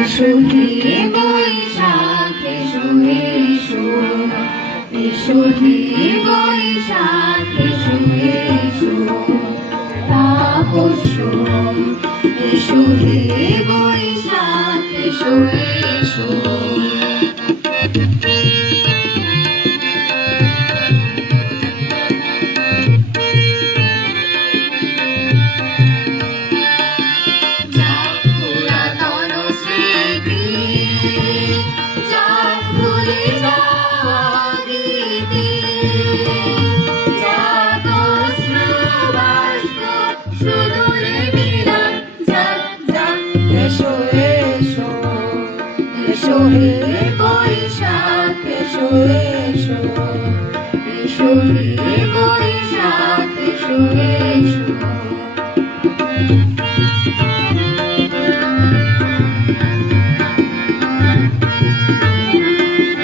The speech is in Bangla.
এসো হে বৈশাখ এসো এসো, এসো হে বৈশাখ এসো এসো, তাপস এসো হে বৈশাখ এসো এসো। এসো এসো, এসো হে বৈশাখ এসো এসো, এসো হে বৈশাখ এসো এসো।